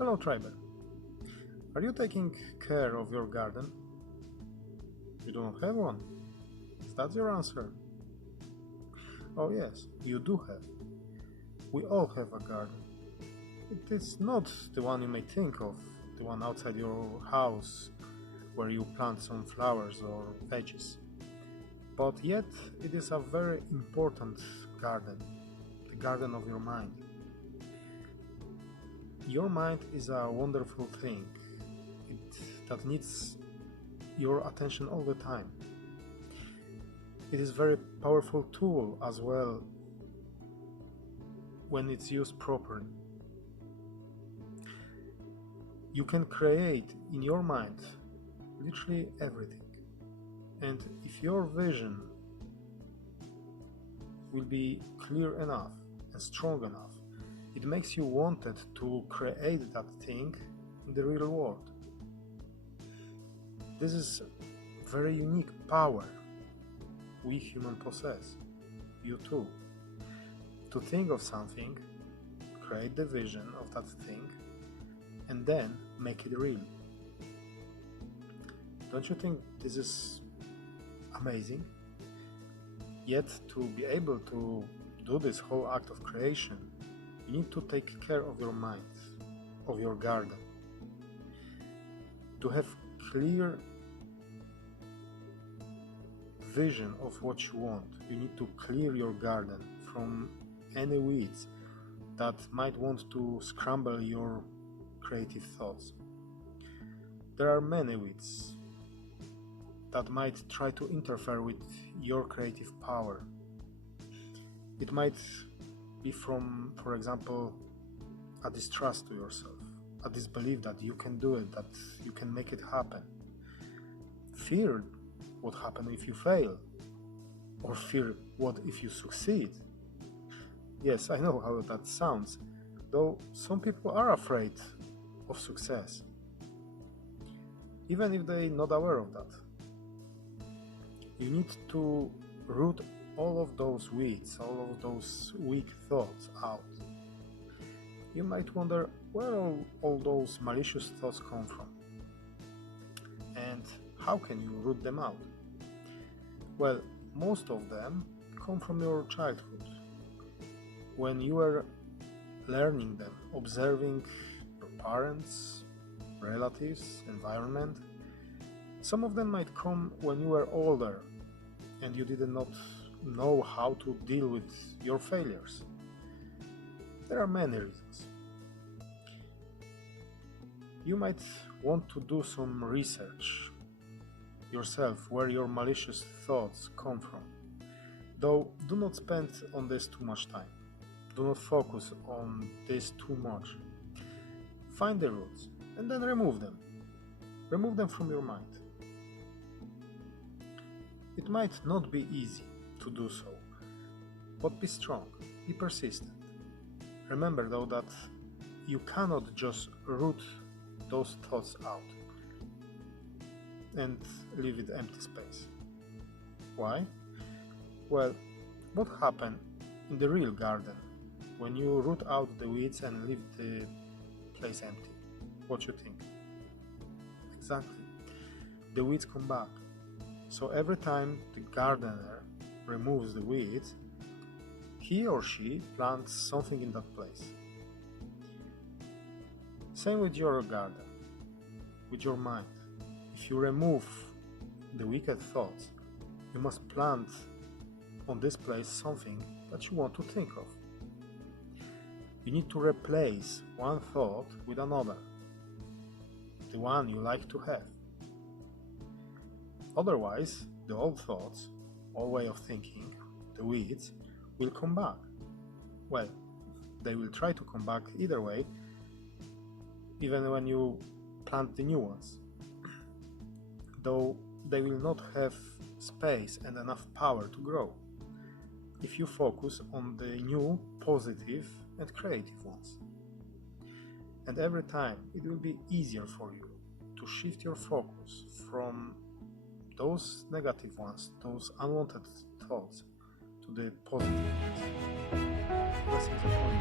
Hello, Triber. Are you taking care of your garden? You don't have one. Is that your answer? Oh, yes, you do have. We all have a garden. It is not the one you may think of, the one outside your house where you plant some flowers or veggies. But yet, it is a very important garden, the garden of your mind. Your mind is a wonderful thing that needs your attention all the time. It is a very powerful tool as well when it's used properly. You can create in your mind literally everything. And if your vision will be clear enough and strong enough, it makes you wanted to create that thing in the real world. This is very unique power we humans possess, you too. To think of something, create the vision of that thing, and then make it real. Don't you think this is amazing? Yet to be able to do this whole act of creation, you need to take care of your mind, of your garden. To have clear vision of what you want, you need to clear your garden from any weeds that might want to scramble your creative thoughts. There are many weeds that might try to interfere with your creative power. It might be from, for example, a distrust to yourself, a disbelief that you can do it, that you can make it happen. Fear what happens if you fail, or fear what if you succeed. Yes, I know how that sounds, though some people are afraid of success, even if they're not aware of that. You need to root all of those weeds, all of those weak thoughts out. You might wonder where all those malicious thoughts come from, and how can you root them out? Well, most of them come from your childhood, when you were learning them, observing your parents, relatives, environment. Some of them might come when you were older and you did not know how to deal with your failures. There are many reasons. You might want to do some research yourself where your malicious thoughts come from, though do not spend on this too much time. Do not focus on this too much. Find the roots and then remove them. Remove them from your mind. It might not be easy to do so, but be strong, be persistent. Remember though that you cannot just root those thoughts out and leave it empty space. Why? Well, what happens in the real garden when you root out the weeds and leave the place empty? What you think? Exactly. The weeds come back. So every time the gardener removes the weeds, he or she plants something in that place. Same with your garden, with your mind. If you remove the wicked thoughts, you must plant on this place something that you want to think of. You need to replace one thought with another, the one you like to have. Otherwise, the old thoughts, old way of thinking, the weeds, will come back. Well, they will try to come back either way, even when you plant the new ones, though they will not have space and enough power to grow if you focus on the new, positive and creative ones. And every time it will be easier for you to shift your focus from those negative ones, those unwanted thoughts, to the positive ones. Blessings upon you.